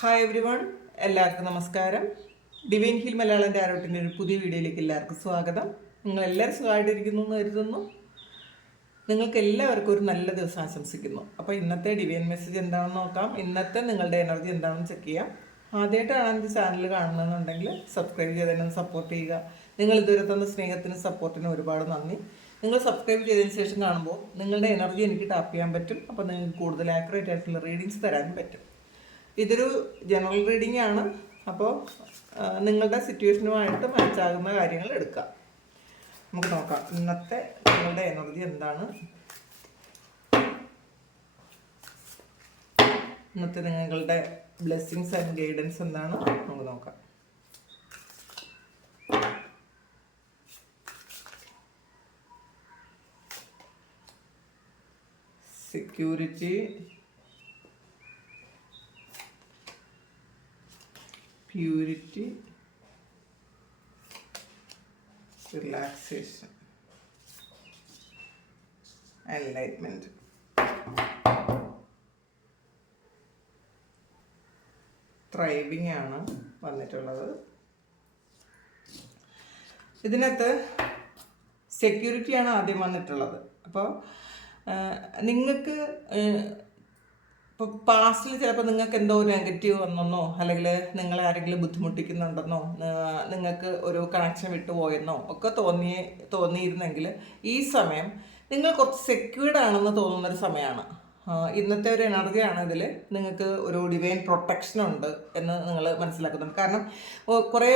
Hi every one, എല്ലാവർക്കും നമസ്കാരം. Divine heal മലയാളൻ്റെ ആരോട്ടിൻ്റെ ഒരു പുതിയ വീഡിയോയിലേക്ക് എല്ലാവർക്കും സ്വാഗതം. നിങ്ങളെല്ലാവരും സുഖമായിട്ടിരിക്കുന്നു എന്ന് കരുതുന്നു. നിങ്ങൾക്ക് എല്ലാവർക്കും ഒരു നല്ല ദിവസം ആശംസിക്കുന്നു. അപ്പോൾ ഇന്നത്തെ ഡിവൈൻ മെസ്സേജ് എന്താണെന്ന് നോക്കാം. ഇന്നത്തെ നിങ്ങളുടെ എനർജി എന്താണെന്ന് ചെക്ക് ചെയ്യാം. ആദ്യമായിട്ടാണ് എൻ്റെ ചാനൽ കാണുന്നതെന്നുണ്ടെങ്കിൽ സബ്സ്ക്രൈബ് ചെയ്തതിനും സപ്പോർട്ട് ചെയ്യുക. നിങ്ങൾ ഇതുവരെ തന്ന സ്നേഹത്തിനും സപ്പോർട്ടിനും ഒരുപാട് നന്ദി. നിങ്ങൾ സബ്സ്ക്രൈബ് ചെയ്തതിന് ശേഷം കാണുമ്പോൾ നിങ്ങളുടെ എനർജി എനിക്ക് ടാപ്പ് ചെയ്യാൻ പറ്റും. അപ്പോൾ നിങ്ങൾക്ക് കൂടുതൽ ആക്യുറേറ്റ് ആയിട്ടുള്ള റീഡിങ്സ് തരാനും പറ്റും. ഇതൊരു ജനറൽ റീഡിംഗ് ആണ്. അപ്പോൾ നിങ്ങളുടെ സിറ്റുവേഷനുമായിട്ട് മാച്ചാകുന്ന കാര്യങ്ങൾ എടുക്കുക. നമുക്ക് നോക്കാം ഇന്നത്തെ നിങ്ങളുടെ എനർജി എന്താണ്, ഇന്നത്തെ നിങ്ങളുടെ ബ്ലെസ്സിങ്സ് ആൻഡ് ഗൈഡൻസ് എന്താണ് നമുക്ക് നോക്കാം. Security, purity, relaxation, enlightenment. ത്രൈവിങ് ആണ് വന്നിട്ടുള്ളത്. ഇതിനകത്ത് സെക്യൂരിറ്റിയാണ് ആദ്യം വന്നിട്ടുള്ളത്. അപ്പോൾ നിങ്ങൾക്ക് ഇപ്പോൾ പാസ്റ്റിൽ ചിലപ്പോൾ നിങ്ങൾക്ക് എന്തോ ഒരു നെഗറ്റീവ് വന്നെന്നോ, അല്ലെങ്കിൽ നിങ്ങളെ ആരെങ്കിലും ബുദ്ധിമുട്ടിക്കുന്നുണ്ടെന്നോ, നിങ്ങൾക്ക് ഒരു കണക്ഷൻ വിട്ടുപോയെന്നോ ഒക്കെ തോന്നിയിരുന്നെങ്കിൽ ഈ സമയം നിങ്ങൾ കുറച്ച് സെക്യൂർഡ് ആണെന്ന് തോന്നുന്നൊരു സമയമാണ്. ഇന്നത്തെ ഒരു എനർജിയാണ് ഇതിൽ. നിങ്ങൾക്ക് ഒരു ഡിവൈൻ പ്രൊട്ടക്ഷൻ ഉണ്ട് എന്ന് നിങ്ങൾ മനസ്സിലാക്കുന്നുണ്ട്. കാരണം കുറേ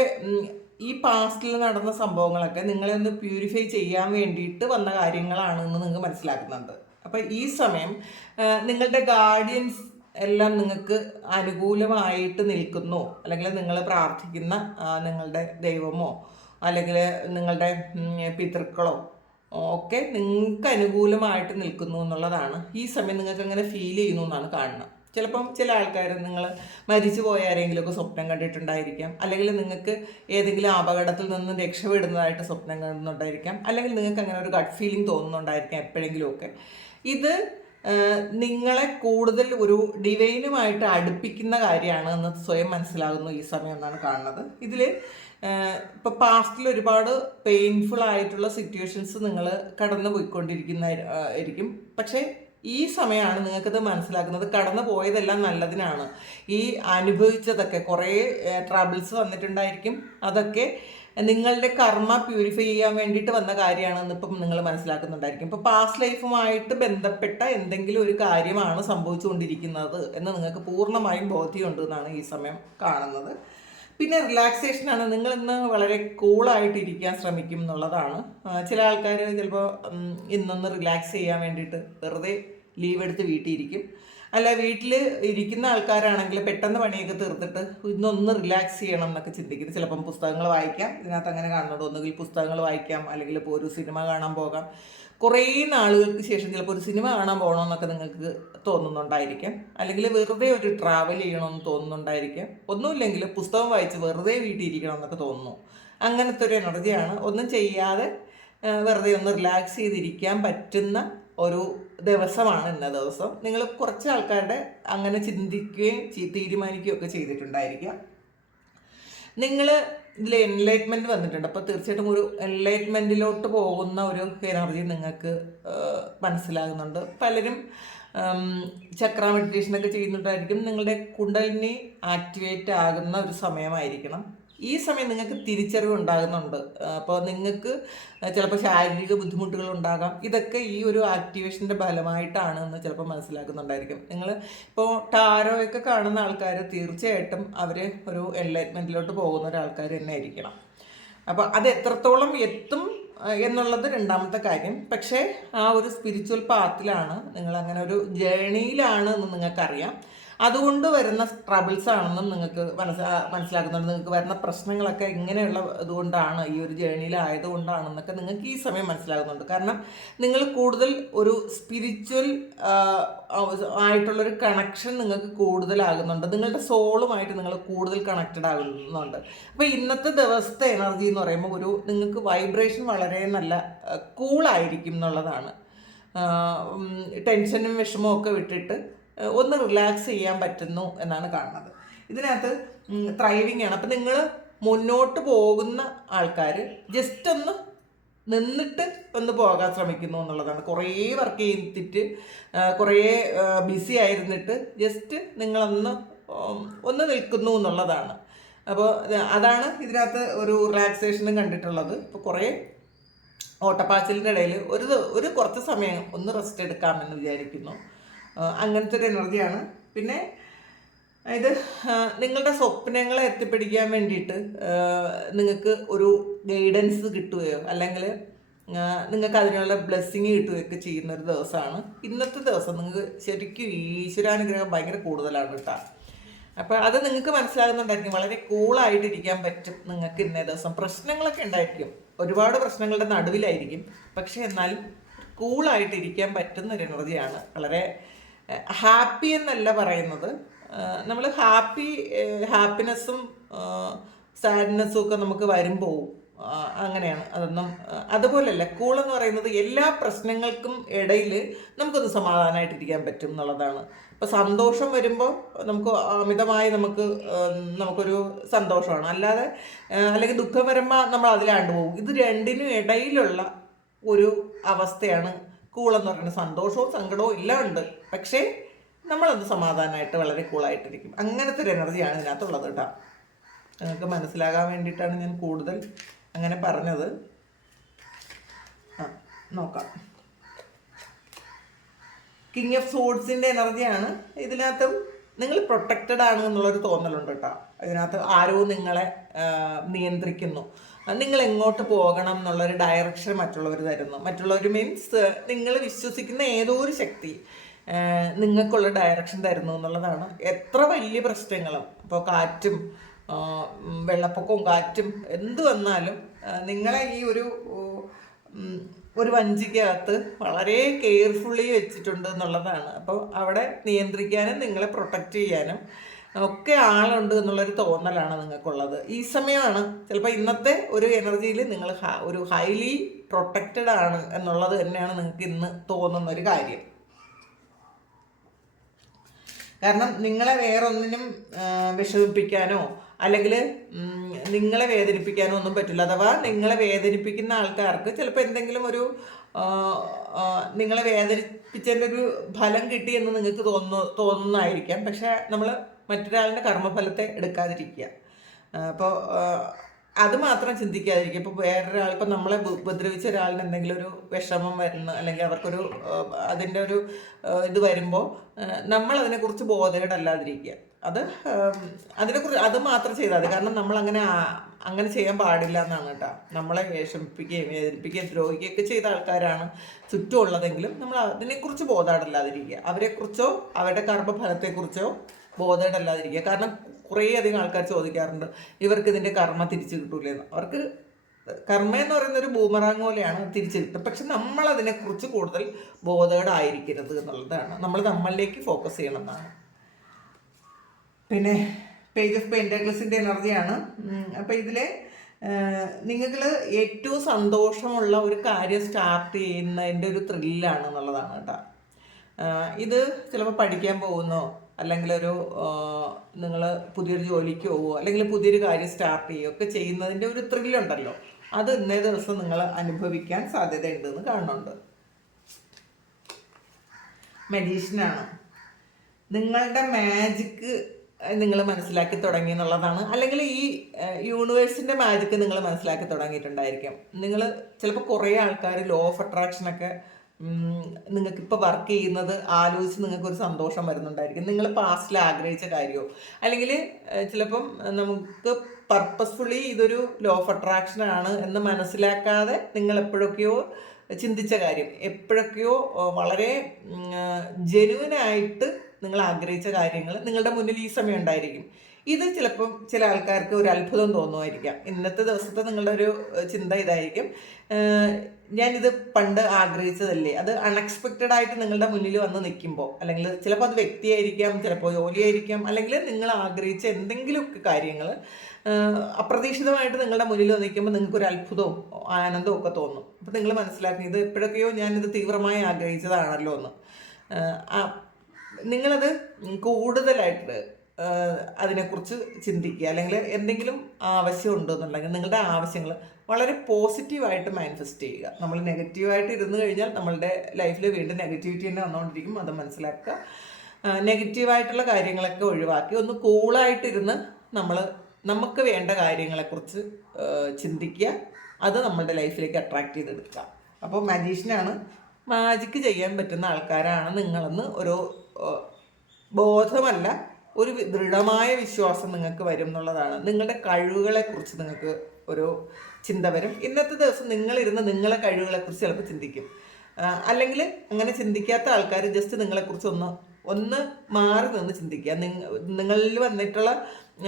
ഈ പാസ്റ്റിൽ നടന്ന സംഭവങ്ങളൊക്കെ നിങ്ങളെ ഒന്ന് പ്യൂരിഫൈ ചെയ്യാൻ വേണ്ടിയിട്ട് വന്ന കാര്യങ്ങളാണെന്ന് നിങ്ങൾ മനസ്സിലാക്കുന്നുണ്ട്. അപ്പോൾ ഈ സമയം നിങ്ങളുടെ ഗാർഡിയൻസ് എല്ലാം നിങ്ങൾക്ക് അനുകൂലമായിട്ട് നിൽക്കുന്നു. അല്ലെങ്കിൽ നിങ്ങൾ പ്രാർത്ഥിക്കുന്ന നിങ്ങളുടെ ദൈവമോ അല്ലെങ്കിൽ നിങ്ങളുടെ പിതൃക്കളോ ഒക്കെ നിങ്ങൾക്ക് അനുകൂലമായിട്ട് നിൽക്കുന്നു എന്നുള്ളതാണ് ഈ സമയം നിങ്ങൾക്ക് അങ്ങനെ ഫീൽ ചെയ്യുന്നു എന്നാണ് കാണുന്നത്. ചിലപ്പം ചില ആൾക്കാർ നിങ്ങൾ മരിച്ചു പോയ ആരെങ്കിലുമൊക്കെ സ്വപ്നം കണ്ടിട്ടുണ്ടായിരിക്കാം, അല്ലെങ്കിൽ നിങ്ങൾക്ക് ഏതെങ്കിലും അപകടത്തിൽ നിന്ന് രക്ഷപ്പെടുന്നതായിട്ട് സ്വപ്നം കാണുന്നുണ്ടായിരിക്കാം, അല്ലെങ്കിൽ നിങ്ങൾക്ക് അങ്ങനെ ഒരു ഗട്ട് ഫീലിംഗ് തോന്നുന്നുണ്ടായിരിക്കാം എപ്പോഴെങ്കിലുമൊക്കെ. ഇത് നിങ്ങളെ കൂടുതൽ ഒരു ഡിവൈനുമായിട്ട് അടുപ്പിക്കുന്ന കാര്യമാണ് എന്ന് സ്വയം മനസ്സിലാകുന്നു ഈ സമയം എന്നാണ് കാണുന്നത്. ഇതിൽ ഇപ്പോൾ പാസ്റ്റിൽ ഒരുപാട് പെയിൻഫുൾ ആയിട്ടുള്ള സിറ്റുവേഷൻസ് നിങ്ങൾ കടന്നു പോയിക്കൊണ്ടിരിക്കുന്നതായിരിക്കും. പക്ഷേ ഈ സമയമാണ് നിങ്ങൾക്കത് മനസ്സിലാക്കുന്നത് കടന്നു പോയതെല്ലാം നല്ലതിനാണ്. ഈ അനുഭവിച്ചതൊക്കെ കുറേ ട്രബിൾസ് വന്നിട്ടുണ്ടായിരിക്കും, അതൊക്കെ നിങ്ങളുടെ കർമ്മ പ്യൂരിഫൈ ചെയ്യാൻ വേണ്ടിയിട്ട് വന്ന കാര്യമാണെന്ന് ഇപ്പം നിങ്ങൾ മനസ്സിലാക്കുന്നുണ്ടായിരിക്കും. ഇപ്പോൾ പാസ്റ്റ് ലൈഫുമായിട്ട് ബന്ധപ്പെട്ട എന്തെങ്കിലും ഒരു കാര്യമാണ് സംഭവിച്ചുകൊണ്ടിരിക്കുന്നത് എന്ന് നിങ്ങൾക്ക് പൂർണ്ണമായും ബോധ്യമുണ്ട് എന്നാണ് ഈ സമയം കാണുന്നത്. പിന്നെ റിലാക്സേഷനാണ്. നിങ്ങളിന്ന് വളരെ കൂളായിട്ടിരിക്കാൻ ശ്രമിക്കും എന്നുള്ളതാണ്. ചില ആൾക്കാർ ചിലപ്പോൾ ഇന്നൊന്ന് റിലാക്സ് ചെയ്യാൻ വേണ്ടിയിട്ട് വെറുതെ ലീവ് എടുത്ത് വീട്ടിൽ ഇരിക്കും. അല്ല, വീട്ടിൽ ഇരിക്കുന്ന ആൾക്കാരാണെങ്കിൽ പെട്ടെന്ന് പണിയൊക്കെ തീർത്തിട്ട് ഇന്നൊന്ന് റിലാക്സ് ചെയ്യണം എന്നൊക്കെ ചിന്തിക്കുന്നത്. ചിലപ്പം പുസ്തകങ്ങൾ വായിക്കാം. ഇതിനകത്ത് അങ്ങനെ കാണുന്നത് ഒന്നുകിൽ പുസ്തകങ്ങൾ വായിക്കാം, അല്ലെങ്കിൽ ഇപ്പോൾ ഒരു സിനിമ കാണാൻ പോകാം. കുറേ നാളുകൾക്ക് ശേഷം ചിലപ്പോൾ ഒരു സിനിമ കാണാൻ പോകണമെന്നൊക്കെ നിങ്ങൾക്ക് തോന്നുന്നുണ്ടായിരിക്കാം, അല്ലെങ്കിൽ വെറുതെ ഒരു ട്രാവൽ ചെയ്യണമെന്ന് തോന്നുന്നുണ്ടായിരിക്കാം. ഒന്നുമില്ലെങ്കിൽ പുസ്തകം വായിച്ച് വെറുതെ വീട്ടിൽ ഇരിക്കണം എന്നൊക്കെ തോന്നുന്നു. അങ്ങനത്തെ ഒരു എനർജിയാണ്. ഒന്നും ചെയ്യാതെ വെറുതെ ഒന്ന് റിലാക്സ് ചെയ്തിരിക്കാൻ പറ്റുന്ന ഒരു ദിവസമാണ് ഇന്ന ദിവസം. നിങ്ങൾ കുറച്ച് ആൾക്കാരുടെ അങ്ങനെ ചിന്തിക്കുകയും തീരുമാനിക്കുകയും ഒക്കെ ചെയ്തിട്ടുണ്ടായിരിക്കാം. നിങ്ങൾ ഇതിൽ എൻലൈറ്റ്മെൻറ്റ് വന്നിട്ടുണ്ട്. അപ്പോൾ തീർച്ചയായിട്ടും ഒരു എൻലൈറ്റ്മെൻറ്റിലോട്ട് പോകുന്ന ഒരു എനർജി നിങ്ങൾക്ക് മനസ്സിലാകുന്നുണ്ട്. പലരും ചക്ര മെഡിറ്റേഷനൊക്കെ ചെയ്യുന്നുണ്ടായിരിക്കും. നിങ്ങളുടെ കുണ്ടലിനി ആക്ടിവേറ്റ് ആകുന്ന ഒരു സമയമായിരിക്കണം ഈ സമയം. നിങ്ങൾക്ക് തിരിച്ചറിവ് ഉണ്ടാകുന്നുണ്ട്. അപ്പോൾ നിങ്ങൾക്ക് ചിലപ്പോൾ ശാരീരിക ബുദ്ധിമുട്ടുകൾ ഉണ്ടാകാം. ഇതൊക്കെ ഈ ഒരു ആക്ടിവേഷൻ്റെ ഫലമായിട്ടാണ് എന്ന് ചിലപ്പോൾ മനസ്സിലാക്കുന്നുണ്ടായിരിക്കും. നിങ്ങൾ ഇപ്പോൾ ടാരോയൊക്കെ കാണുന്ന ആൾക്കാർ തീർച്ചയായിട്ടും അവർ ഒരു എൻലൈറ്റ്മെൻറ്റിലോട്ട് പോകുന്ന ഒരാൾക്കാർ തന്നെ ആയിരിക്കണം. അപ്പോൾ അത് എത്രത്തോളം എത്തും എന്നുള്ളത് രണ്ടാമത്തെ കാര്യം. പക്ഷേ ആ ഒരു സ്പിരിച്വൽ പാത്തിലാണ്, നിങ്ങൾ അങ്ങനെ ഒരു ജേണിയിലാണ് എന്ന് നിങ്ങൾക്കറിയാം. അതുകൊണ്ട് വരുന്ന ട്രബിൾസ് ആണെന്നും നിങ്ങൾക്ക് മനസ്സിലാക്കുന്നുണ്ട്. നിങ്ങൾക്ക് വരുന്ന പ്രശ്നങ്ങളൊക്കെ ഇങ്ങനെയുള്ള ഇതുകൊണ്ടാണ്, ഈ ഒരു ജേണിയിലായതുകൊണ്ടാണെന്നൊക്കെ നിങ്ങൾക്ക് ഈ സമയം മനസ്സിലാകുന്നുണ്ട്. കാരണം നിങ്ങൾ കൂടുതൽ ഒരു സ്പിരിച്വൽ ആയിട്ടുള്ളൊരു കണക്ഷൻ നിങ്ങൾക്ക് കൂടുതലാകുന്നുണ്ട്. നിങ്ങളുടെ സോളുമായിട്ട് നിങ്ങൾ കൂടുതൽ കണക്റ്റഡ് ആകുന്നുണ്ട്. അപ്പോൾ ഇന്നത്തെ ദിവസത്തെ എനർജി എന്ന് പറയുമ്പോൾ നിങ്ങൾക്ക് വൈബ്രേഷൻ വളരെ നല്ല കൂളായിരിക്കും എന്നുള്ളതാണ്. ടെൻഷനും വിഷമവും ഒക്കെ വിട്ടിട്ട് ഒന്ന് റിലാക്സ് ചെയ്യാൻ പറ്റുന്നു എന്നാണ് കാണുന്നത്. ഇതിനകത്ത് ത്രൈവിങ് ആണ്. അപ്പം നിങ്ങൾ മുന്നോട്ട് പോകുന്ന ആൾക്കാർ ജസ്റ്റ് ഒന്ന് നിന്നിട്ട് ഒന്ന് പോകാൻ ശ്രമിക്കുന്നു എന്നുള്ളതാണ്. കുറേ വർക്ക് ചെയ്തിട്ട് കുറേ ബിസി ആയിരുന്നിട്ട് ജസ്റ്റ് നിങ്ങളൊന്ന് ഒന്ന് നിൽക്കുന്നു എന്നുള്ളതാണ്. അപ്പോൾ അതാണ് ഇതിനകത്ത് ഒരു റിലാക്സേഷനും കണ്ടിട്ടുള്ളത്. ഇപ്പോൾ കുറേ ഓട്ടപ്പാച്ചിലിൻ്റെ ഇടയിൽ ഒരു കുറച്ച് സമയം ഒന്ന് റെസ്റ്റ് എടുക്കാമെന്ന് വിചാരിക്കുന്നു. അങ്ങനത്തെ ഒരു എനർജിയാണ്. പിന്നെ ഇത് നിങ്ങളുടെ സ്വപ്നങ്ങളെ എത്തിപ്പിടിക്കാൻ വേണ്ടിയിട്ട് നിങ്ങൾക്ക് ഒരു ഗൈഡൻസ് കിട്ടുകയോ അല്ലെങ്കിൽ നിങ്ങൾക്ക് അതിനുള്ള ബ്ലെസ്സിങ് കിട്ടുകയൊക്കെ ചെയ്യുന്ന ഒരു ദിവസമാണ് ഇന്നത്തെ ദിവസം. നിങ്ങൾക്ക് ശരിക്കും ഈശ്വരാനുഗ്രഹം ഭയങ്കര കൂടുതലാണ് കേട്ടോ. അപ്പോൾ അത് നിങ്ങൾക്ക് മനസ്സിലാകുന്നുണ്ടായിരിക്കും. വളരെ കൂളായിട്ടിരിക്കാൻ പറ്റും നിങ്ങൾക്ക് ഇന്നേ ദിവസം. പ്രശ്നങ്ങളൊക്കെ ഉണ്ടായിരിക്കും, ഒരുപാട് പ്രശ്നങ്ങളുടെ നടുവിലായിരിക്കും, പക്ഷേ എന്നാലും കൂളായിട്ടിരിക്കാൻ പറ്റുന്ന ഒരു എനർജിയാണ്. വളരെ ഹാപ്പി എന്നല്ല പറയുന്നത്, നമ്മൾ ഹാപ്പിനെസ്സും സാഡ്നെസ്സും ഒക്കെ നമുക്ക് വരുമ്പോൾ അങ്ങനെയാണ്. അതൊന്നും അതുപോലെയല്ല. കൂളെന്ന് പറയുന്നത് എല്ലാ പ്രശ്നങ്ങൾക്കും ഇടയിൽ നമുക്കൊന്ന് സമാധാനമായിട്ടിരിക്കാൻ പറ്റും എന്നുള്ളതാണ്. ഇപ്പോൾ സന്തോഷം വരുമ്പോൾ നമുക്ക് അമിതമായി നമുക്കൊരു സന്തോഷമാണ്. അല്ലാതെ അല്ലെങ്കിൽ ദുഃഖം വരുമ്പോൾ നമ്മൾ അതിലാണ്ട് പോകും. ഇത് രണ്ടിനും ഇടയിലുള്ള ഒരു അവസ്ഥയാണ് കൂളെന്ന് പറയുന്നത്. സന്തോഷവും സങ്കടവും എല്ലാം ഉണ്ട്, പക്ഷേ നമ്മളത് സമാധാനമായിട്ട് വളരെ കൂളായിട്ടിരിക്കും. അങ്ങനത്തെ ഒരു എനർജിയാണ് ഇതിനകത്തുള്ളത് കേട്ടോ. നിങ്ങൾക്ക് മനസ്സിലാകാൻ വേണ്ടിയിട്ടാണ് ഞാൻ കൂടുതൽ അങ്ങനെ പറഞ്ഞത്. നോക്കാം. കിങ് ഓഫ് സോഡ്സിൻ്റെ എനർജിയാണ്. ഇതിനകത്തും നിങ്ങൾ പ്രൊട്ടക്റ്റഡ് ആണ് എന്നുള്ളൊരു തോന്നലുണ്ട് കേട്ടോ. ഇതിനകത്ത് ആരോ നിങ്ങളെ നിയന്ത്രിക്കുന്നു. നിങ്ങൾ എങ്ങോട്ട് പോകണം എന്നുള്ളൊരു ഡയറക്ഷൻ മറ്റുള്ളവർ തരുന്നു. മറ്റുള്ളവർ മീൻസ് നിങ്ങൾ വിശ്വസിക്കുന്ന ഏതോ ഒരു ശക്തി നിങ്ങൾക്കുള്ള ഡയറക്ഷൻ തരുന്നു എന്നുള്ളതാണ്. എത്ര വലിയ പ്രശ്നങ്ങളും, ഇപ്പോൾ കാറ്റും വെള്ളപ്പൊക്കവും കാറ്റും എന്ത് വന്നാലും നിങ്ങളെ ഈ ഒരു വഞ്ചിക്കകത്ത് വളരെ കെയർഫുള്ളി വെച്ചിട്ടുണ്ട് എന്നുള്ളതാണ്. അപ്പോൾ അവിടെ നിയന്ത്രിക്കാനും നിങ്ങളെ പ്രൊട്ടക്റ്റ് ചെയ്യാനും ഒക്കെ ആളുണ്ട് എന്നുള്ളൊരു തോന്നലാണ് നിങ്ങൾക്കുള്ളത്. ഈ സമയമാണ് ചിലപ്പോൾ ഇന്നത്തെ ഒരു എനർജിയിൽ നിങ്ങൾ ഒരു ഹൈലി പ്രൊട്ടക്റ്റഡ് ആണ് എന്നുള്ളത് തന്നെയാണ് നിങ്ങൾക്ക് ഇന്ന് തോന്നുന്ന ഒരു കാര്യം. കാരണം നിങ്ങളെ വേറൊന്നിനും വിഷമിപ്പിക്കാനോ അല്ലെങ്കിൽ നിങ്ങളെ വേദനിപ്പിക്കാനോ ഒന്നും പറ്റില്ല. അഥവാ നിങ്ങളെ വേദനിപ്പിക്കുന്ന ആൾക്കാർക്ക് ചിലപ്പോൾ എന്തെങ്കിലും ഒരു നിങ്ങളെ വേദനിപ്പിച്ചതിൻ്റെ ഒരു ഫലം കിട്ടി എന്ന് നിങ്ങൾക്ക് തോന്നുന്നതായിരിക്കാം. പക്ഷേ നമ്മൾ മറ്റൊരാളുടെ കർമ്മഫലത്തെ എടുക്കാതിരിക്കുക. അപ്പോൾ അത് മാത്രം ചിന്തിക്കാതിരിക്കുക. ഇപ്പോൾ വേറൊരാൾ, ഇപ്പോൾ നമ്മളെ ഉപദ്രവിച്ച ഒരാളിന് എന്തെങ്കിലും ഒരു വിഷമം വരുന്നു അല്ലെങ്കിൽ അവർക്കൊരു അതിൻ്റെ ഒരു ഇത് വരുമ്പോൾ നമ്മൾ അതിനെക്കുറിച്ച് ബോധേടല്ലാതിരിക്കുക. അതിനെക്കുറിച്ച് അത് മാത്രം ചെയ്താൽ മതി. കാരണം നമ്മൾ അങ്ങനെ ചെയ്യാൻ പാടില്ല എന്നാണ് കേട്ടോ. നമ്മളെ വിഷമിപ്പിക്കുകയും വേദനിപ്പിക്കുകയും ദ്രോഹിക്കുകയൊക്കെ ചെയ്ത ആൾക്കാരാണ് ചുറ്റുമുള്ളതെങ്കിലും നമ്മൾ അതിനെക്കുറിച്ച് ബോധേടല്ലാതിരിക്കുക. അവരെക്കുറിച്ചോ അവരുടെ കർമ്മഫലത്തെക്കുറിച്ചോ ബോധേടല്ലാതിരിക്കുക. കാരണം കുറേയധികം ആൾക്കാർ ചോദിക്കാറുണ്ട്, ഇവർക്ക് ഇതിൻ്റെ കർമ്മ തിരിച്ചു കിട്ടൂലെന്ന്. അവർക്ക് കർമ്മ എന്ന് പറയുന്ന ഒരു ബൂമറാങ് പോലെയാണ്, തിരിച്ചു കിട്ടും. പക്ഷെ നമ്മൾ അതിനെക്കുറിച്ച് കൂടുതൽ ബോധേടായിരിക്കരുത് എന്നുള്ളതാണ്. നമ്മൾ നമ്മളിലേക്ക് ഫോക്കസ് ചെയ്യണമെന്നാണ്. പിന്നെ പേജ് ഓഫ് പെന്റക്കിൾസിൻ്റെ എനർജിയാണ്. അപ്പോൾ ഇതിൽ നിങ്ങൾ ഏറ്റവും സന്തോഷമുള്ള ഒരു കാര്യം സ്റ്റാർട്ട് ചെയ്യുന്നതിൻ്റെ ഒരു ത്രില്ലാണ് എന്നുള്ളതാണ് കേട്ടോ. ഇത് ചിലപ്പോൾ പഠിക്കാൻ പോകുന്നോ അല്ലെങ്കിൽ നിങ്ങൾ പുതിയൊരു ജോലിക്ക് പോവുമോ അല്ലെങ്കിൽ പുതിയൊരു കാര്യം സ്റ്റാർട്ട് ചെയ്യുകയോ ഒക്കെ ചെയ്യുന്നതിൻ്റെ ഒരു ത്രില്ലുണ്ടല്ലോ, അത് ഇന്നേ ദിവസം നിങ്ങൾ അനുഭവിക്കാൻ സാധ്യതയുണ്ടെന്ന് കാണുന്നുണ്ട്. മജീഷ്യനാണ്. നിങ്ങളുടെ മാജിക്ക് നിങ്ങൾ മനസ്സിലാക്കി തുടങ്ങി എന്നുള്ളതാണ്. അല്ലെങ്കിൽ ഈ യൂണിവേഴ്സിൻ്റെ മാജിക്ക് നിങ്ങൾ മനസ്സിലാക്കി തുടങ്ങിയിട്ടുണ്ടായിരിക്കും. നിങ്ങൾ ചിലപ്പോൾ കുറേ ആൾക്കാർ ലോ ഓഫ് അട്രാക്ഷനൊക്കെ നിങ്ങൾക്കിപ്പോൾ വർക്ക് ചെയ്യുന്നത് ആലോചിച്ച് നിങ്ങൾക്കൊരു സന്തോഷം വരുന്നുണ്ടായിരിക്കും. നിങ്ങൾ പാസ്റ്റിൽ ആഗ്രഹിച്ച കാര്യമോ അല്ലെങ്കിൽ ചിലപ്പം നമുക്ക് പർപ്പസ്ഫുള്ളി ഇതൊരു ലോ ഓഫ് അട്രാക്ഷനാണ് എന്ന് മനസ്സിലാക്കാതെ നിങ്ങൾ എപ്പോഴൊക്കെയോ ചിന്തിച്ച കാര്യം, എപ്പോഴൊക്കെയോ വളരെ ജെനുവിനായിട്ട് നിങ്ങൾ ആഗ്രഹിച്ച കാര്യങ്ങൾ നിങ്ങളുടെ മുന്നിൽ ഈ സമയം ഉണ്ടായിരിക്കും. ഇത് ചിലപ്പം ചില ആൾക്കാർക്ക് ഒരു അത്ഭുതം തോന്നുമായിരിക്കാം. ഇന്നത്തെ ദിവസത്തെ നിങ്ങളുടെ ഒരു ചിന്ത ഇതായിരിക്കും, ഞാനിത് പണ്ട് ആഗ്രഹിച്ചതല്ലേ. അത് അൺഎക്സ്പെക്റ്റഡ് ആയിട്ട് നിങ്ങളുടെ മുന്നിൽ വന്ന് നിൽക്കുമ്പോൾ, അല്ലെങ്കിൽ ചിലപ്പോൾ അത് വ്യക്തിയായിരിക്കാം, ചിലപ്പോൾ ജോലിയായിരിക്കാം, അല്ലെങ്കിൽ നിങ്ങൾ ആഗ്രഹിച്ച എന്തെങ്കിലുമൊക്കെ കാര്യങ്ങൾ അപ്രതീക്ഷിതമായിട്ട് നിങ്ങളുടെ മുന്നിൽ നിൽക്കുമ്പോൾ നിങ്ങൾക്കൊരു അത്ഭുതവും ആനന്ദവും ഒക്കെ തോന്നും. അപ്പോൾ നിങ്ങൾ മനസ്സിലാക്കി ഇത് എപ്പോഴൊക്കെയോ ഞാനിത് തീവ്രമായി ആഗ്രഹിച്ചതാണല്ലോ എന്ന്. നിങ്ങളത് കൂടുതലായിട്ട് അതിനെക്കുറിച്ച് ചിന്തിക്കുക. അല്ലെങ്കിൽ എന്തെങ്കിലും ആവശ്യമുണ്ടെന്നുണ്ടെങ്കിൽ നിങ്ങളുടെ ആവശ്യങ്ങൾ വളരെ പോസിറ്റീവായിട്ട് മാനിഫെസ്റ്റ് ചെയ്യുക. നമ്മൾ നെഗറ്റീവായിട്ട് ഇരുന്ന് കഴിഞ്ഞാൽ നമ്മളുടെ ലൈഫിൽ വീണ്ടും നെഗറ്റിവിറ്റി തന്നെ വന്നുകൊണ്ടിരിക്കും. അത് മനസ്സിലാക്കുക. നെഗറ്റീവായിട്ടുള്ള കാര്യങ്ങളൊക്കെ ഒഴിവാക്കി ഒന്ന് കൂളായിട്ടിരുന്ന് നമുക്ക് വേണ്ട കാര്യങ്ങളെക്കുറിച്ച് ചിന്തിക്കുക. അത് നമ്മളുടെ ലൈഫിലേക്ക് അട്രാക്റ്റ് ചെയ്തെടുക്കുക. അപ്പോൾ മജീഷ്യനാണ്, മാജിക്ക് ചെയ്യാൻ പറ്റുന്ന ആൾക്കാരാണ് നിങ്ങളെന്ന് ഒരു ബോധമല്ല, ഒരു ദൃഢമായ വിശ്വാസം നിങ്ങൾക്ക് വരും എന്നുള്ളതാണ്. നിങ്ങളുടെ കഴിവുകളെക്കുറിച്ച് നിങ്ങൾക്ക് ഒരു ചിന്ത വരും. ഇന്നത്തെ ദിവസം നിങ്ങളിരുന്ന് നിങ്ങളെ കഴിവുകളെക്കുറിച്ച് ചിലപ്പോൾ ചിന്തിക്കും. അല്ലെങ്കിൽ അങ്ങനെ ചിന്തിക്കാത്ത ആൾക്കാർ ജസ്റ്റ് നിങ്ങളെക്കുറിച്ച് ഒന്ന് മാറി നിന്ന് ചിന്തിക്കുക. നിങ്ങളിൽ വന്നിട്ടുള്ള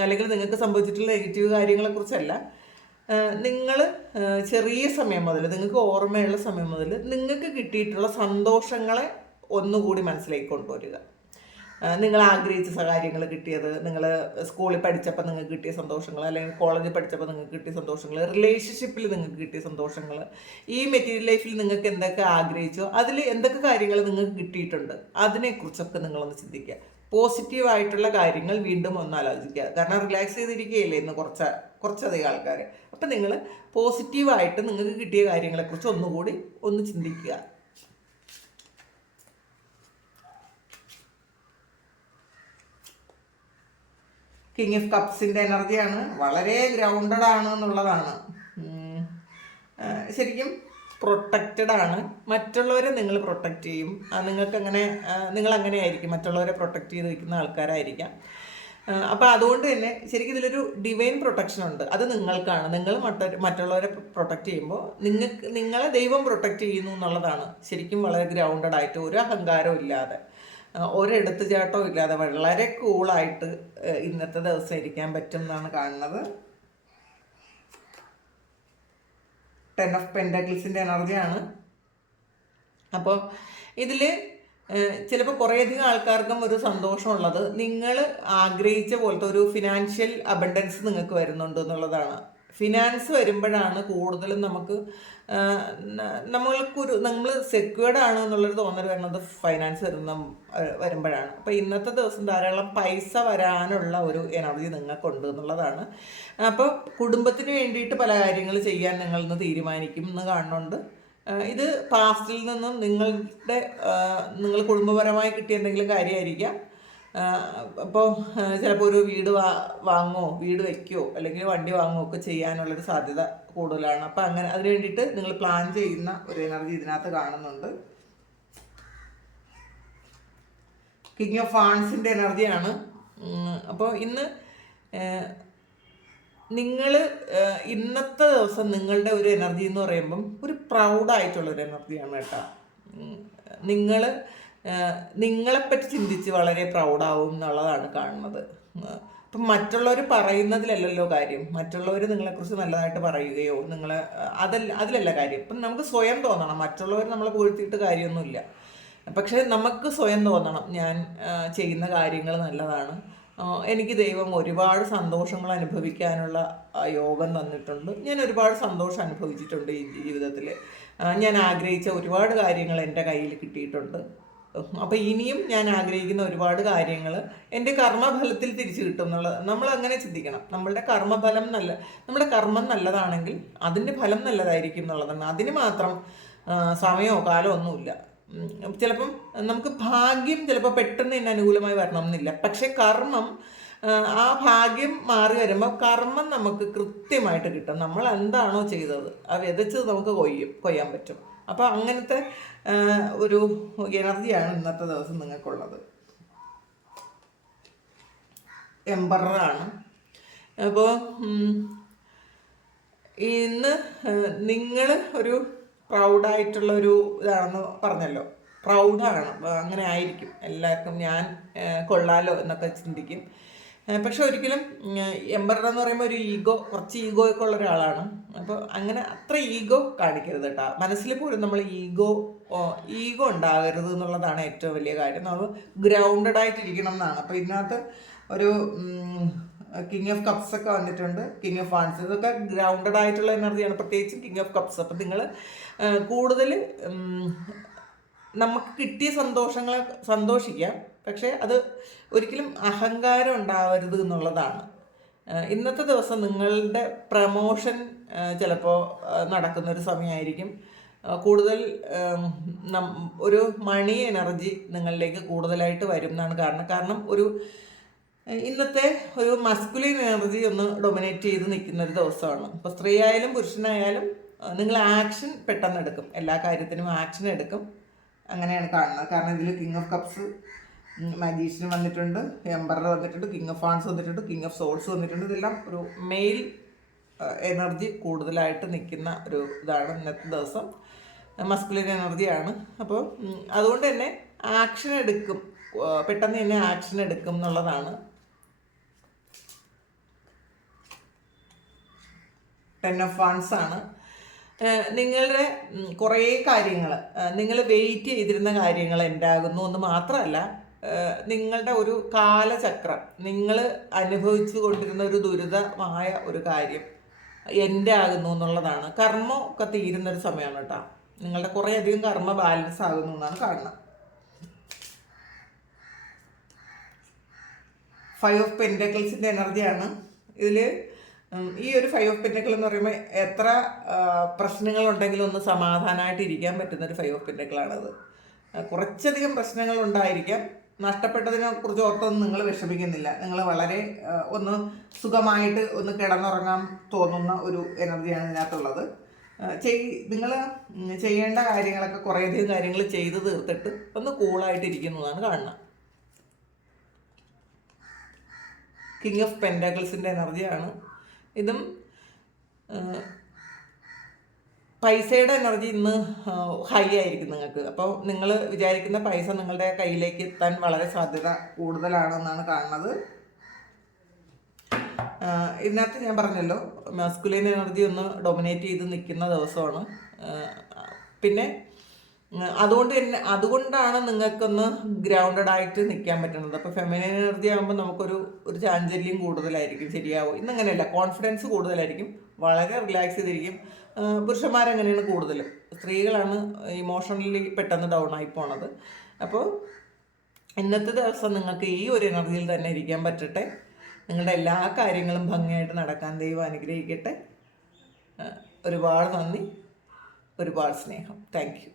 അല്ലെങ്കിൽ നിങ്ങൾക്ക് സംഭവിച്ചിട്ടുള്ള നെഗറ്റീവ് കാര്യങ്ങളെക്കുറിച്ചല്ല, നിങ്ങൾ ചെറിയ സമയം മുതൽ, നിങ്ങൾക്ക് ഓർമ്മയുള്ള സമയം മുതൽ നിങ്ങൾക്ക് കിട്ടിയിട്ടുള്ള സന്തോഷങ്ങളെ ഒന്നുകൂടി മനസ്സിലേക്ക് കൊണ്ടുവരിക. നിങ്ങൾ ആഗ്രഹിച്ച കാര്യങ്ങൾ കിട്ടിയത്, നിങ്ങൾ സ്കൂളിൽ പഠിച്ചപ്പോൾ നിങ്ങൾക്ക് കിട്ടിയ സന്തോഷങ്ങൾ, അല്ലെങ്കിൽ കോളേജിൽ പഠിച്ചപ്പോൾ നിങ്ങൾക്ക് കിട്ടിയ സന്തോഷങ്ങൾ, റിലേഷൻഷിപ്പിൽ നിങ്ങൾക്ക് കിട്ടിയ സന്തോഷങ്ങൾ, ഈ മെറ്റീരിയൽ ലൈഫിൽ നിങ്ങൾക്ക് എന്തൊക്കെ ആഗ്രഹിച്ചോ അതിൽ എന്തൊക്കെ കാര്യങ്ങൾ നിങ്ങൾക്ക് കിട്ടിയിട്ടുണ്ട്, അതിനെക്കുറിച്ചൊക്കെ നിങ്ങളൊന്ന് ചിന്തിക്കുക. പോസിറ്റീവായിട്ടുള്ള കാര്യങ്ങൾ വീണ്ടും ഒന്ന് ആലോചിക്കുക. കാരണം റിലാക്സ് ചെയ്തിരിക്കുകയില്ലേ ഇന്ന് കുറച്ചധികം ആൾക്കാർ. അപ്പം നിങ്ങൾ പോസിറ്റീവായിട്ട് നിങ്ങൾക്ക് കിട്ടിയ കാര്യങ്ങളെക്കുറിച്ച് ഒന്നുകൂടി ഒന്ന് ചിന്തിക്കുക. കിങ് ഓഫ് കപ്സിൻ്റെ എനർജിയാണ്, വളരെ ഗ്രൗണ്ടഡ് ആണ് എന്നുള്ളതാണ്. ശരിക്കും പ്രൊട്ടക്റ്റഡ് ആണ്. മറ്റുള്ളവരെ നിങ്ങൾ പ്രൊട്ടക്റ്റ് ചെയ്യും. നിങ്ങൾ അങ്ങനെ ആയിരിക്കും, മറ്റുള്ളവരെ പ്രൊട്ടക്റ്റ് ചെയ്ത് വയ്ക്കുന്ന ആൾക്കാരായിരിക്കാം. അപ്പോൾ അതുകൊണ്ട് തന്നെ ശരിക്കും ഇതിലൊരു ഡിവൈൻ പ്രൊട്ടക്ഷൻ ഉണ്ട്. അത് നിങ്ങൾക്കാണ്. നിങ്ങൾ മറ്റുള്ളവരെ പ്രൊട്ടക്റ്റ് ചെയ്യുമ്പോൾ നിങ്ങളെ ദൈവം പ്രൊട്ടക്റ്റ് ചെയ്യുന്നു എന്നുള്ളതാണ്. ശരിക്കും വളരെ ഗ്രൗണ്ടഡ് ആയിട്ട്, ഒരു അഹങ്കാരവും ഇല്ലാതെ, ഒരെടുത്തുചാട്ടവും ഇല്ലാതെ വളരെ കൂളായിട്ട് ഇന്നത്തെ ദിവസം ഇരിക്കാൻ പറ്റും എന്നാണ് കാണുന്നത്. 10 ഓഫ് പെൻറ്റാക്കിൾസിൻ്റെ എനർജിയാണ്. അപ്പോൾ ഇതിൽ ചിലപ്പോൾ കുറേയധികം ആൾക്കാർക്കും ഒരു സന്തോഷമുള്ളത് നിങ്ങൾ ആഗ്രഹിച്ച പോലത്തെ ഒരു ഫിനാൻഷ്യൽ അബണ്ടൻസ് നിങ്ങൾക്ക് വരുന്നുണ്ട് എന്നുള്ളതാണ്. ഫിനാൻസ് വരുമ്പോഴാണ് കൂടുതലും നമ്മൾ സെക്യൂർഡ് ആണ് എന്നുള്ളൊരു തോന്നൽ വരുന്നത് ഫൈനാൻസ് വരുമ്പോഴാണ്. അപ്പോൾ ഇന്നത്തെ ദിവസം ധാരാളം പൈസ വരാനുള്ള ഒരു എനർജി നിങ്ങൾക്കുണ്ട് എന്നുള്ളതാണ്. അപ്പോൾ കുടുംബത്തിന് വേണ്ടിയിട്ട് പല കാര്യങ്ങൾ ചെയ്യാൻ നിങ്ങളിന്ന് തീരുമാനിക്കും എന്ന് കാണുന്നുണ്ട്. ഇത് പാസ്റ്റിൽ നിന്നും നിങ്ങൾ കുടുംബപരമായി കിട്ടിയ എന്തെങ്കിലും കാര്യമായിരിക്കാം. അപ്പോൾ ചിലപ്പോൾ ഒരു വീട് വീട് വയ്ക്കുകയോ അല്ലെങ്കിൽ വണ്ടി വാങ്ങുകയോ ഒക്കെ ചെയ്യാനുള്ളൊരു സാധ്യത കൂടുതലാണ്. അപ്പോൾ അതിന് വേണ്ടിയിട്ട് നിങ്ങൾ പ്ലാൻ ചെയ്യുന്ന ഒരു എനർജി ഇതിനകത്ത് കാണുന്നുണ്ട്. കിങ് ഓഫ് വാൻസിൻ്റെ എനർജിയാണ്. അപ്പോൾ ഇന്ന് ഇന്നത്തെ ദിവസം നിങ്ങളുടെ ഒരു എനർജി എന്ന് പറയുമ്പം ഒരു പ്രൗഡായിട്ടുള്ളൊരു എനർജിയാണ് കേട്ടോ. നിങ്ങളെപ്പറ്റി ചിന്തിച്ച് വളരെ പ്രൗഡാവും എന്നുള്ളതാണ് കാണുന്നത്. അപ്പം മറ്റുള്ളവർ പറയുന്നതിലല്ലല്ലോ കാര്യം. മറ്റുള്ളവർ നിങ്ങളെക്കുറിച്ച് നല്ലതായിട്ട് പറയുകയോ അതിലല്ല കാര്യം. ഇപ്പം നമുക്ക് സ്വയം തോന്നണം. മറ്റുള്ളവർ നമ്മളെ പുകഴ്ത്തിയിട്ട് കാര്യമൊന്നുമില്ല. പക്ഷേ നമുക്ക് സ്വയം തോന്നണം, ഞാൻ ചെയ്യുന്ന കാര്യങ്ങൾ നല്ലതാണ്, എനിക്ക് ദൈവം ഒരുപാട് സന്തോഷങ്ങൾ അനുഭവിക്കാനുള്ള യോഗം തന്നിട്ടുണ്ട്, ഞാൻ ഒരുപാട് സന്തോഷം അനുഭവിച്ചിട്ടുണ്ട് ഈ ജീവിതത്തിൽ, ഞാൻ ആഗ്രഹിച്ച ഒരുപാട് കാര്യങ്ങൾ എൻ്റെ കയ്യിൽ കിട്ടിയിട്ടുണ്ട്. അപ്പോൾ ഇനിയും ഞാൻ ആഗ്രഹിക്കുന്ന ഒരുപാട് കാര്യങ്ങൾ എൻ്റെ കർമ്മഫലത്തിൽ തിരിച്ചു കിട്ടും എന്നുള്ളത് നമ്മൾ അങ്ങനെ ചിന്തിക്കണം. നമ്മുടെ കർമ്മം നല്ലതാണെങ്കിൽ അതിൻ്റെ ഫലം നല്ലതായിരിക്കും എന്നുള്ളതാണ്. അതിന് മാത്രം സമയമോ കാലമോ ഒന്നുമില്ല. ചിലപ്പം നമുക്ക് ഭാഗ്യം ചിലപ്പോൾ പെട്ടെന്ന് തന്നെ അനുകൂലമായി വരണം എന്നില്ല. പക്ഷെ കർമ്മം, ആ ഭാഗ്യം മാറി വരുമ്പോൾ കർമ്മം നമുക്ക് കൃത്യമായിട്ട് കിട്ടും. നമ്മൾ എന്താണോ ചെയ്തത് ആ വിതച്ചത് നമുക്ക് കൊയ്യാൻ പറ്റും. അപ്പോൾ അങ്ങനത്തെ ഒരു എനർജിയാണ് ഇന്നത്തെ ദിവസം നിങ്ങൾക്കുള്ളത്. എംപററാണ്. അപ്പോൾ ഇന്ന് നിങ്ങൾ ഒരു പ്രൗഡായിട്ടുള്ള ഒരു ഇതാണെന്ന് പറഞ്ഞല്ലോ. പ്രൗഡാണ്, അങ്ങനെ ആയിരിക്കും എല്ലാവർക്കും. ഞാൻ കൊള്ളാലോ എന്നൊക്കെ ചിന്തിക്കും. പക്ഷെ ഒരിക്കലും എംപറർ എന്ന് പറയുമ്പോൾ കുറച്ച് ഈഗോ ഒക്കെ ഉള്ള ഒരാളാണ്. അപ്പോൾ അങ്ങനെ അത്ര ഈഗോ കാണിക്കരുത് കേട്ടോ. മനസ്സിൽ പോലും നമ്മൾ ഈഗോ ഉണ്ടാകരുത് എന്നുള്ളതാണ് ഏറ്റവും വലിയ കാര്യം. നമ്മൾ ഗ്രൗണ്ടഡ് ആയിട്ടിരിക്കണം എന്നാണ്. അപ്പോൾ ഇതിനകത്ത് ഒരു കിങ് ഓഫ് കപ്സ് ഒക്കെ വന്നിട്ടുണ്ട്, കിങ് ഓഫ് വാൻസ്, ഇതൊക്കെ ഗ്രൗണ്ടഡ് ആയിട്ടുള്ള എനർജിയാണ്, പ്രത്യേകിച്ച് കിങ് ഓഫ് കപ്സ്. അപ്പം നിങ്ങൾ കൂടുതൽ നമുക്ക് കിട്ടിയ സന്തോഷങ്ങളെ സന്തോഷിക്കാം, പക്ഷേ അത് ഒരിക്കലും അഹങ്കാരം ഉണ്ടാവരുത് എന്നുള്ളതാണ്. ഇന്നത്തെ ദിവസം നിങ്ങളുടെ പ്രമോഷൻ ചിലപ്പോൾ നടക്കുന്നൊരു സമയമായിരിക്കും. കൂടുതൽ ഒരു മണി എനർജി നിങ്ങളിലേക്ക് കൂടുതലായിട്ട് വരും എന്നാണ് കാരണം ഒരു ഇന്നത്തെ ഒരു മസ്കുലിൻ എനർജി ഒന്ന് ഡൊമിനേറ്റ് ചെയ്ത് നിൽക്കുന്ന ഒരു ദിവസമാണ്. ഇപ്പോൾ സ്ത്രീ ആയാലും പുരുഷനായാലും നിങ്ങൾ ആക്ഷൻ പെട്ടെന്ന് എടുക്കും, എല്ലാ കാര്യത്തിനും ആക്ഷൻ എടുക്കും, അങ്ങനെയാണ് കാണുന്നത്. കാരണം ഇതിൽ കിങ് ഓഫ് കപ്സ്, മജീഷ്യൻ വന്നിട്ടുണ്ട്, എംബറർ വന്നിട്ടുണ്ട്, കിങ് ഓഫ് ഫാൻസ് വന്നിട്ടുണ്ട്, കിങ് ഓഫ് സോൾസ് വന്നിട്ടുണ്ട്. ഇതെല്ലാം ഒരു മെയിൽ എനർജി കൂടുതലായിട്ട് നിൽക്കുന്ന ഒരു ഇതാണ് ഇന്നത്തെ ദിവസം, മസ്കുലിൻ എനർജിയാണ്. അപ്പോൾ അതുകൊണ്ട് തന്നെ ആക്ഷൻ എടുക്കും, പെട്ടെന്ന് തന്നെ ആക്ഷൻ എടുക്കും എന്നുള്ളതാണ്. 10 ഓഫ് വൺസ് ആണ്. നിങ്ങളുടെ കുറേ കാര്യങ്ങൾ, നിങ്ങൾ വെയിറ്റ് ചെയ്തിരുന്ന കാര്യങ്ങൾ എൻഡാകുന്നു എന്ന് മാത്രമല്ല, നിങ്ങളുടെ ഒരു കാലചക്രം, നിങ്ങൾ അനുഭവിച്ചു കൊണ്ടിരുന്ന ഒരു ദുരിതമായ ഒരു കാര്യം എൻഡാകുന്നു എന്നുള്ളതാണ്. കർമ്മം ഒക്കെ തീരുന്നൊരു സമയമാണ് കേട്ടോ. നിങ്ങളുടെ കുറേയധികം കർമ്മ ബാലൻസ് ആകുന്നു എന്നാണ് കാണുന്നത്. 5 ഓഫ് പെൻറ്റക്കിൾസിൻ്റെ എനർജിയാണ് ഇതിൽ. ഈ ഒരു 5 ഓഫ് പെൻറ്റക്കിൾ എന്ന് പറയുമ്പോൾ എത്ര പ്രശ്നങ്ങളുണ്ടെങ്കിലും ഒന്ന് സമാധാനമായിട്ട് ഇരിക്കാൻ പറ്റുന്നൊരു 5 ഓഫ് പെൻറ്റക്കിളാണത്. കുറച്ചധികം പ്രശ്നങ്ങൾ ഉണ്ടായിരിക്കാം, നഷ്ടപ്പെട്ടതിനെ കുറിച്ച് ഓർത്തൊന്നും നിങ്ങൾ വിഷമിക്കുന്നില്ല. നിങ്ങൾ വളരെ ഒന്ന് സുഖമായിട്ട് ഒന്ന് കിടന്നുറങ്ങാൻ തോന്നുന്ന ഒരു എനർജിയാണ് ഇതിനകത്തുള്ളത്. നിങ്ങൾ ചെയ്യേണ്ട കാര്യങ്ങളൊക്കെ കുറേയധികം കാര്യങ്ങൾ ചെയ്ത് തീർത്തിട്ട് ഒന്ന് കൂളായിട്ടിരിക്കുന്നതാണ് കാണുന്നത്. കിങ് ഓഫ് പെൻറ്റാക്കിൾസിൻ്റെ എനർജിയാണ് ഇതും. പൈസയുടെ എനർജി ഇന്ന് ഹൈ ആയിരിക്കും നിങ്ങൾക്ക്. അപ്പോൾ നിങ്ങൾ വിചാരിക്കുന്ന പൈസ നിങ്ങളുടെ കയ്യിലേക്ക് എത്താൻ വളരെ സാധ്യത കൂടുതലാണെന്നാണ് കാണുന്നത്. ഇതിനകത്ത് ഞാൻ പറഞ്ഞല്ലോ, മാസ്കുലിൻ എനർജി ഒന്ന് ഡൊമിനേറ്റ് ചെയ്ത് നിൽക്കുന്ന ദിവസമാണ്. പിന്നെ അതുകൊണ്ടാണ് നിങ്ങൾക്കൊന്ന് ഗ്രൗണ്ടഡ് ആയിട്ട് നിൽക്കാൻ പറ്റുന്നത്. അപ്പോൾ ഫെമിനിൻ എനർജി ആകുമ്പോൾ നമുക്കൊരു ചാഞ്ചല്യം കൂടുതലായിരിക്കും, ശരിയാവും. ഇന്നങ്ങനെയല്ല, കോൺഫിഡൻസ് കൂടുതലായിരിക്കും, വളരെ റിലാക്സ് ചെയ്തിരിക്കും. പുരുഷന്മാരങ്ങനെയാണ് കൂടുതലും, സ്ത്രീകളാണ് ഇമോഷണലി പെട്ടെന്ന് ഡൗൺ ആയി പോണത്. അപ്പോൾ ഇന്നത്തെ ദിവസം നിങ്ങൾക്ക് ഈ ഒരു എനർജിയിൽ തന്നെ ഇരിക്കാൻ പറ്റട്ടെ. നിങ്ങളുടെ എല്ലാ കാര്യങ്ങളും ഭംഗിയായിട്ട് നടക്കാൻ ദൈവം അനുഗ്രഹിക്കട്ടെ. ഒരുപാട് നന്ദി, ഒരുപാട് സ്നേഹം. Thank you.